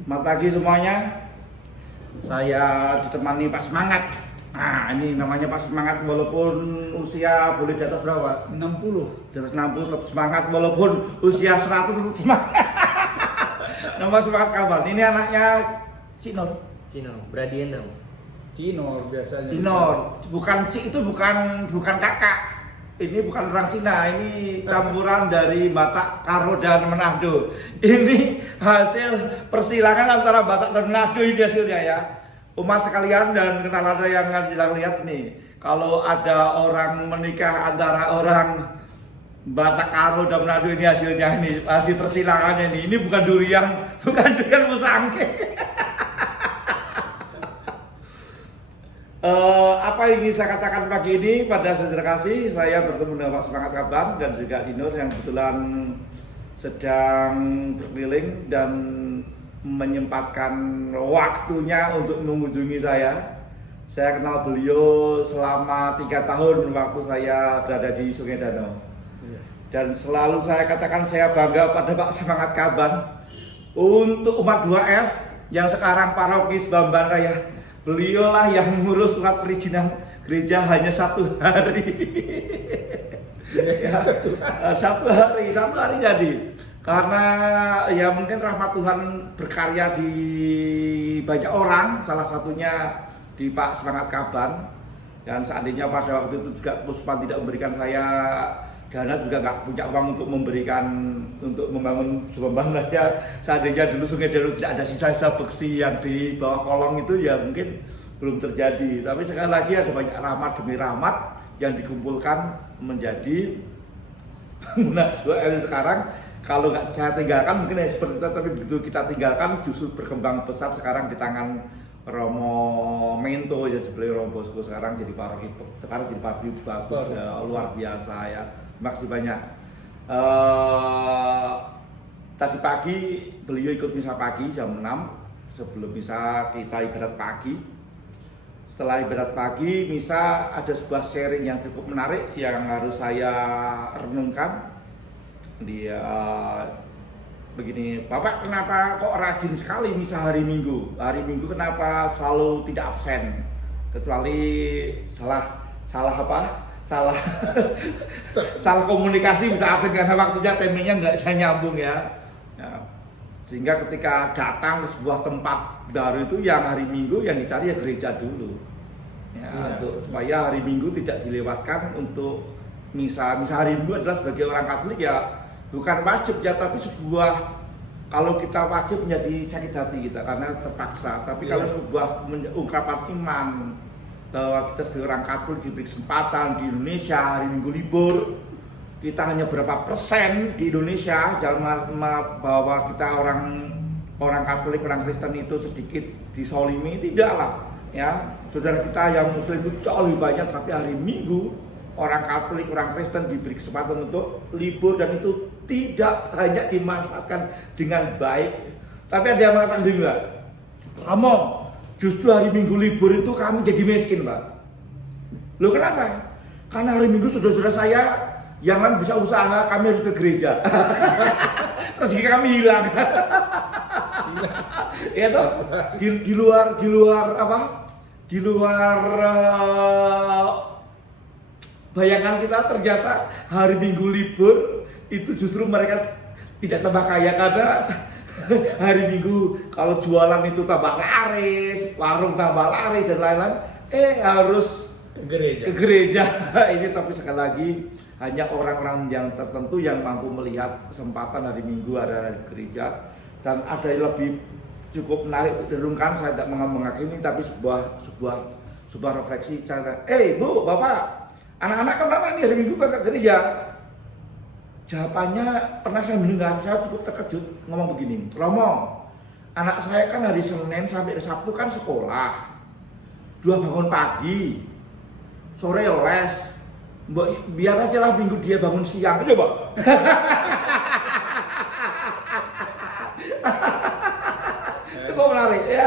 Selamat pagi semuanya. Saya ditemani Pak Semangat. Nah, ini namanya Pak Semangat walaupun usia boleh di atas berapa? 60. Di atas 60 tetap semangat walaupun usia 100 tetap semangat. Nama Semangat kabar. Ini anaknya Cinor. Cino, Bradiana. Cinor biasanya. Cinor. Bukan Ci itu bukan kakak. Ini bukan orang Cina, ini campuran dari Batak, Karo, dan Manado. Ini hasil persilangan antara Batak dan Manado ini hasilnya ya. Umat sekalian dan kenal ada yang lihat nih. Kalau ada orang menikah antara orang Batak, Karo, dan Manado ini hasilnya ini hasil persilangannya ini. Ini bukan durian musangke. Apa yang ingin saya katakan pagi ini pada saudara kasih, saya bertemu dengan Pak Semangat Kaban dan juga Dinur yang kebetulan sedang berkeliling dan menyempatkan waktunya untuk mengunjungi saya. Saya kenal beliau selama 3 tahun waktu saya berada di Sungai Danau. Dan selalu saya katakan saya bangga pada Pak Semangat Kaban untuk umat 2F yang sekarang paroki Bamban Raya. Beliaulah yang mengurus surat perizinan gereja hanya 1 hari. Ya, satu hari jadi. Karena ya mungkin rahmat Tuhan berkarya di banyak orang, salah satunya di Pak Semangat Kaban. Dan seandainya pada waktu itu juga Puspan tidak memberikan saya dana, juga nggak punya uang untuk membangun Bamban Raya. Seandainya dulu Sungai Danau tidak ada sisa-sisa beksi yang di bawah kolong itu ya mungkin belum terjadi. Tapi sekali lagi ada banyak rahmat demi rahmat yang dikumpulkan menjadi bangunan 2L sekarang. Kalau nggak saya tinggalkan mungkin ya seperti itu, tapi begitu kita tinggalkan justru berkembang besar sekarang di tangan Romo Mento ya, seperti Romo Bosco sekarang jadi paroki, sekarang jadi pabrik bagus ya, luar biasa ya. Terima kasih banyak. Tadi pagi beliau ikut misa pagi jam 6. Sebelum misa kita ibadat pagi. Setelah ibadat pagi misa ada sebuah sharing yang cukup menarik yang harus saya renungkan. Dia begini, Bapak kenapa kok rajin sekali misa hari Minggu? Hari Minggu kenapa selalu tidak absen? Kecuali salah komunikasi bisa absen karena waktunya timingnya nggak bisa nyambung ya. Sehingga ketika datang ke sebuah tempat baru itu yang hari Minggu yang dicari ya gereja dulu ya, supaya hari Minggu tidak dilewatkan untuk misa hari Minggu adalah sebagai orang Katolik ya bukan wajib ya, tapi kalau kita wajib menjadi sakit hati kita karena terpaksa. Tapi kalau sebuah ungkapan iman bahwa kita sebagai orang Katolik diberi kesempatan di Indonesia hari Minggu libur, kita hanya berapa persen di Indonesia, jangan bahwa kita orang Katolik, orang Kristen itu sedikit disolimi, tidaklah ya. Saudara kita yang Muslim itu jauh lebih banyak, tapi hari Minggu orang Katolik, orang Kristen diberi kesempatan untuk libur dan itu tidak banyak dimanfaatkan dengan baik. Tapi ada yang mengatakan juga, Romo, justru hari Minggu libur itu kami jadi miskin, Pak. Loh kenapa? Karena hari Minggu saudara-saudara saya yang kan bisa usaha, kami harus ke gereja. Rezeki kami hilang. Ya toh, di luar bayangan kita ternyata hari Minggu libur itu justru mereka tidak tambah kaya karena hari Minggu kalau jualan itu tambah laris, warung tambah laris dan lain-lain, harus ke gereja. Ini tapi sekali lagi hanya orang-orang yang tertentu yang mampu melihat kesempatan hari Minggu ada di gereja. Dan ada yang lebih cukup menarik direnungkan, saya tidak menghakimi tapi sebuah refleksi cara. Bu, Bapak, anak-anak kemana nih hari Minggu ke gereja? Jawabannya pernah saya mendengar, saya cukup terkejut ngomong begini, Romo, anak saya kan hari Senin sampai Sabtu kan sekolah, 2 bangun pagi, sore les, biar aja lah Minggu dia bangun siang, coba. Cukup menarik ya.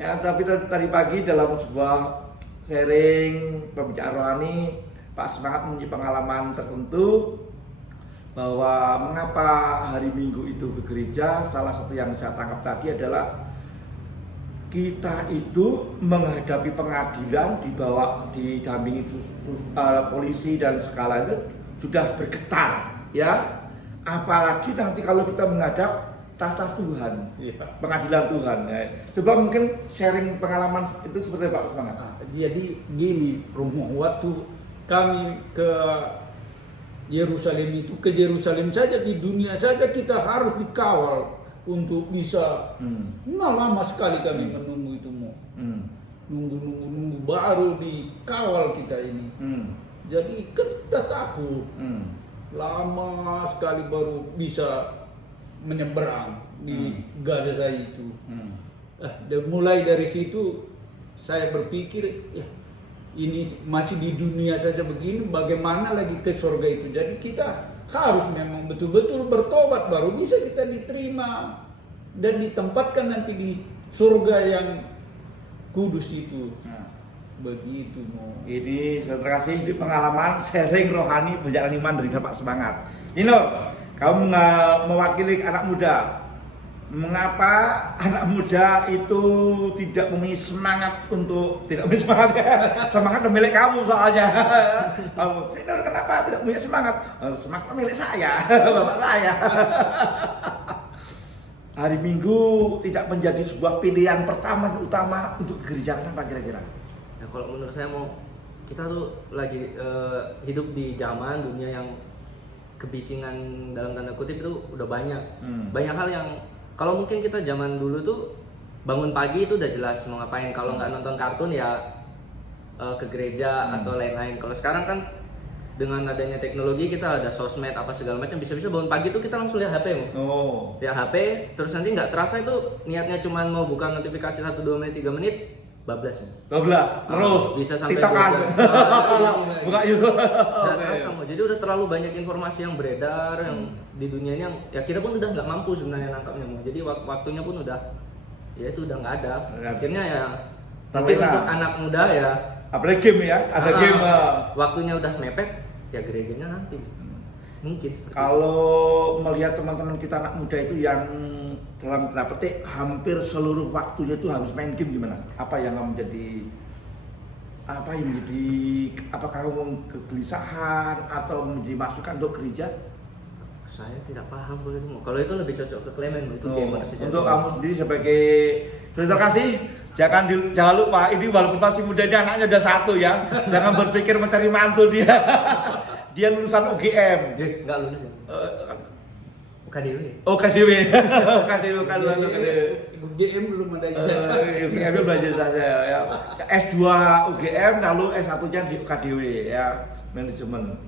Tapi tadi pagi dalam sebuah sharing pembicaraan rohani, Pak Semangat mempunyai pengalaman tertentu bahwa mengapa hari Minggu itu ke gereja. Salah satu yang saya tangkap tadi adalah kita itu menghadapi pengadilan didampingi polisi dan segala itu sudah bergetar, ya. Apalagi nanti kalau kita menghadap tahta Tuhan, pengadilan Tuhan. Ya. Coba mungkin sharing pengalaman itu seperti Pak Semangat. Jadi gini, Romo, waktu kami ke Yerusalem itu, ke Yerusalem saja, di dunia saja kita harus dikawal untuk bisa. Nah, lama sekali kami menunggu itu, mau nunggu baru dikawal kita ini. Jadi kita takut. Lama sekali baru bisa menyeberang di Gaza itu. Dan mulai dari situ saya berpikir, ya ini masih di dunia saja begini, bagaimana lagi ke surga itu. Jadi kita harus memang betul-betul bertobat, baru bisa kita diterima dan ditempatkan nanti di surga yang kudus itu. Begitu, mau. Ini terima kasih di pengalaman sharing rohani perjalanan iman dari Bapak Semangat. Nino, kamu mewakili anak muda. Mengapa anak muda itu tidak memiliki semangat untuk tidak memiliki semangat ya? Semangat milik kamu soalnya. Kamu, kenapa tidak punya semangat? Semangat milik saya, bapak saya. Hari Minggu tidak menjadi sebuah pilihan pertama dan utama untuk gereja, kenapa kira-kira? Nah, kalau menurut saya kita tuh lagi hidup di zaman dunia yang kebisingan dalam tanda kutip itu udah banyak. Banyak hal yang kalau mungkin kita zaman dulu tuh bangun pagi itu udah jelas mau ngapain. Kalau nggak nonton kartun ya ke gereja atau lain-lain. Kalau sekarang kan dengan adanya teknologi kita ada sosmed apa segala macam, bisa-bisa bangun pagi tuh kita langsung lihat HP lihat HP, terus nanti nggak terasa itu niatnya cuma mau buka notifikasi 1, 2 menit, 3 menit, bablas. Terus bisa sampai TikTok-an. Buka YouTube. Jadi udah terlalu banyak informasi yang beredar yang di dunia ini yang ya kita pun udah nggak mampu sebenarnya nangkapnya. Jadi waktunya pun udah ya itu udah nggak ada. Akhirnya ya mungkin untuk anak muda ya, apalagi game ya, ada game. Waktunya udah mepet ya gerejanya nanti. Mungkin kalau melihat teman-teman kita anak muda itu yang dalam tanda petik hampir seluruh waktunya itu harus main game, gimana? Apa yang menjadi apakah kamu kegelisahan atau menjadi masukan untuk gereja? Saya tidak paham kalau itu lebih cocok ke Clement itu gamer sejati. Untuk kamu sendiri sebagai terima kasih, jangan lupa ini walaupun masih mudanya anaknya udah 1 ya, jangan berpikir mencari mantu dia. Dia lulusan UGM. Enggak lulus ya. UKDW. UKDW kan UGM belum ada ijazah. UGM belum ada ijazah ya. S2 UGM lalu S1-nya di UKDW ya, manajemen.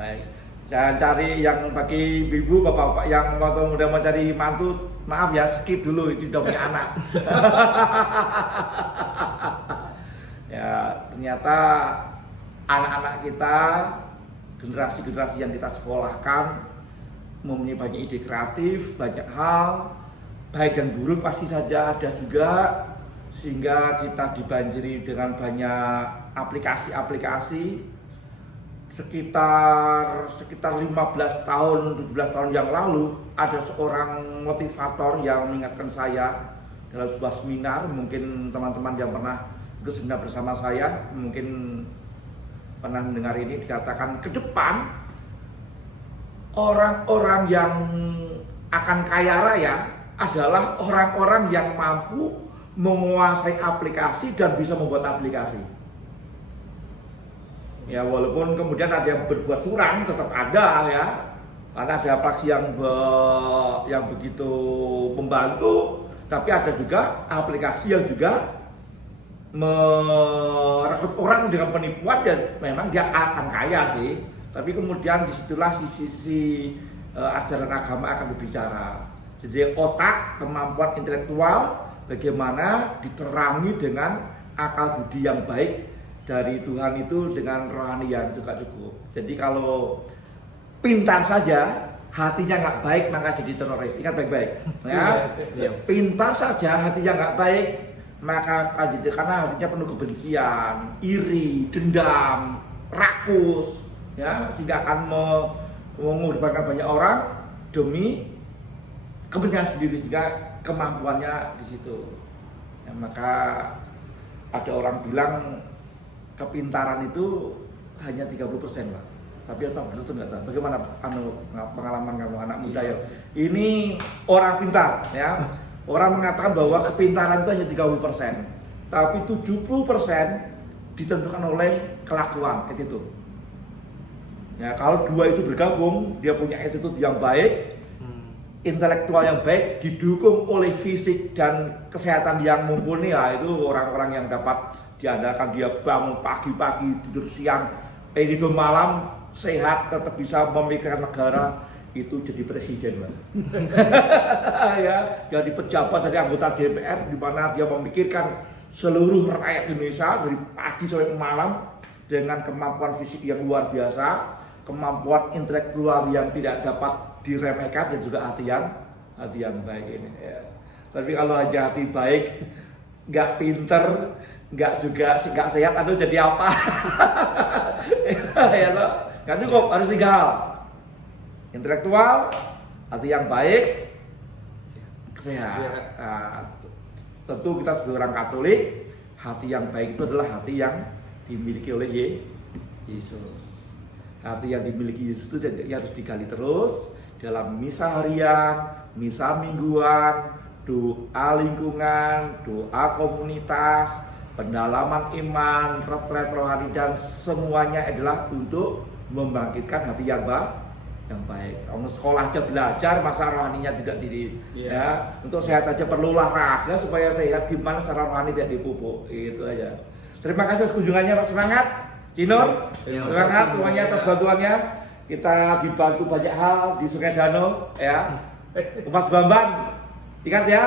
Baik. Jangan cari yang bagi ibu bapak-bapak yang muda mau cari mantu, maaf ya, skip dulu, itu sudah punya anak. Ya, ternyata anak-anak kita, generasi-generasi yang kita sekolahkan mempunyai banyak ide kreatif, banyak hal, baik dan buruk pasti saja ada juga, sehingga kita dibanjiri dengan banyak aplikasi-aplikasi. Sekitar 15 tahun, 17 tahun yang lalu ada seorang motivator yang mengingatkan saya dalam sebuah seminar. Mungkin teman-teman yang pernah ikut seminar bersama saya mungkin pernah mendengar ini, dikatakan ke depan orang-orang yang akan kaya raya adalah orang-orang yang mampu menguasai aplikasi dan bisa membuat aplikasi. Ya, walaupun kemudian ada yang berbuat curang tetap ada ya, karena ada aplikasi yang begitu membantu, tapi ada juga aplikasi yang juga merekrut orang dengan penipuan dan memang dia akan kaya sih, tapi kemudian disitulah sisi ajaran agama akan berbicara. Jadi otak, kemampuan intelektual bagaimana diterangi dengan akal budi yang baik dari Tuhan itu dengan rohani yang juga cukup. Jadi kalau pintar saja hatinya nggak baik maka jadi teroris. Ingat baik-baik ya. Pintar saja hatinya nggak baik maka jadi, karena hatinya penuh kebencian, iri, dendam, rakus ya, sehingga akan mengorbankan banyak orang demi kepentingan sendiri, sehingga kemampuannya di situ. Ya, maka ada orang bilang kepintaran itu hanya 30%, Pak. Tapi atau benar itu nggak tahu. Bagaimana pengalaman kamu anak muda ya? Ini orang pintar ya. Orang mengatakan bahwa kepintaran itu hanya 30%, tapi 70% ditentukan oleh kelakuan, attitude. Ya, kalau dua itu bergabung, dia punya attitude yang baik, intelektual yang baik, didukung oleh fisik dan kesehatan yang mumpuni, ya itu orang-orang yang dapat diandalkan. Dia bangun pagi-pagi, tidur siang, tidur malam, sehat, tetap bisa memikirkan negara, itu jadi presiden, Pak. Ya, jadi pejabat, dari anggota DPR, di mana dia memikirkan seluruh rakyat Indonesia dari pagi sampai malam dengan kemampuan fisik yang luar biasa, kemampuan intelektual yang tidak dapat diremehkan, dan juga hati yang baik ini. Ya. Tapi kalau aja hati baik, nggak pinter, nggak sehat, aduh jadi apa? Ya loh, nggak cukup, harus 3 hal: intelektual, hati yang baik, sehat. Nah, tentu kita sebagai orang Katolik, hati yang baik itu adalah hati yang dimiliki oleh Yesus. Hati yang dimiliki Yesus itu harus digali terus dalam misa harian, misa mingguan, doa lingkungan, doa komunitas, pendalaman iman, retret rohani, dan semuanya adalah untuk membangkitkan hati yang baik. Orang sekolah aja belajar, masa rohaninya tidak ya. Untuk sehat aja perlu olahraga supaya sehat, gimana secara rohani tidak dipupuk. Itu aja. Terima kasih atas kunjungannya, Pak. Semangat Cinor, semangat semuanya atas bantuannya. Kita dibantu banyak hal di Sungai Danau ya. Mas Bambang, ingat ya.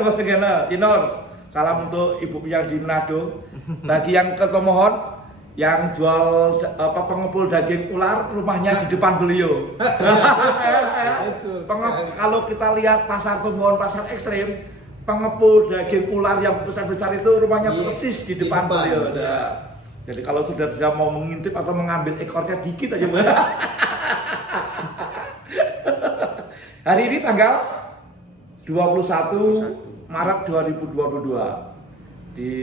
Mas Tegana, Cinor, salam untuk ibu yang di Manado. Bagi yang ke Tomohon, yang jual pengepul daging ular, rumahnya di depan beliau. Kalau kita lihat pasar Tomohon, pasar ekstrim, pengepul daging ular yang besar-besar itu rumahnya persis di depan beliau. Jadi kalau sudah mau mengintip atau mengambil ekornya dikit aja, boleh. Hari ini tanggal 21 Maret 2022 di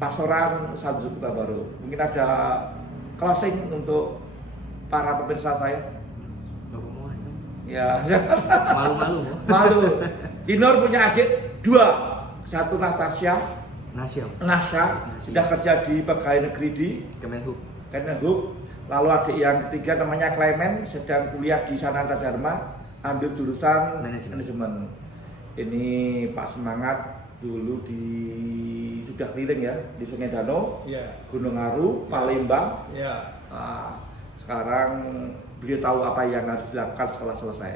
Pastoran Sanju Kota Baru. Mungkin ada closing untuk para pemirsa saya. Ya, malu. Cinor punya adik 2, satu Nasya, sudah kerja di pegawai negeri di Kemenhub. Lalu adik yang ketiga namanya Clement, sedang kuliah di Sananta Dharma, ambil jurusan manajemen. Ini Pak Semangat dulu sudah keliling ya di Sungai Danau, Gunung Aru, Palembang. Sekarang beliau tahu apa yang harus dilakukan setelah selesai.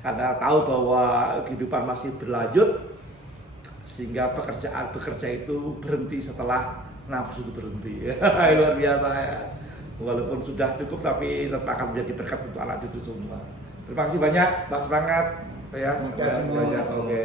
Karena tahu bahwa kehidupan masih berlanjut, sehingga bekerja itu berhenti setelah nafsu itu berhenti. Luar biasa ya. Walaupun sudah cukup, tapi tetap akan menjadi berkat untuk anak cucu semua. Terima kasih banyak, Pak Semangat. Ya, terima kasih banyak. Oke.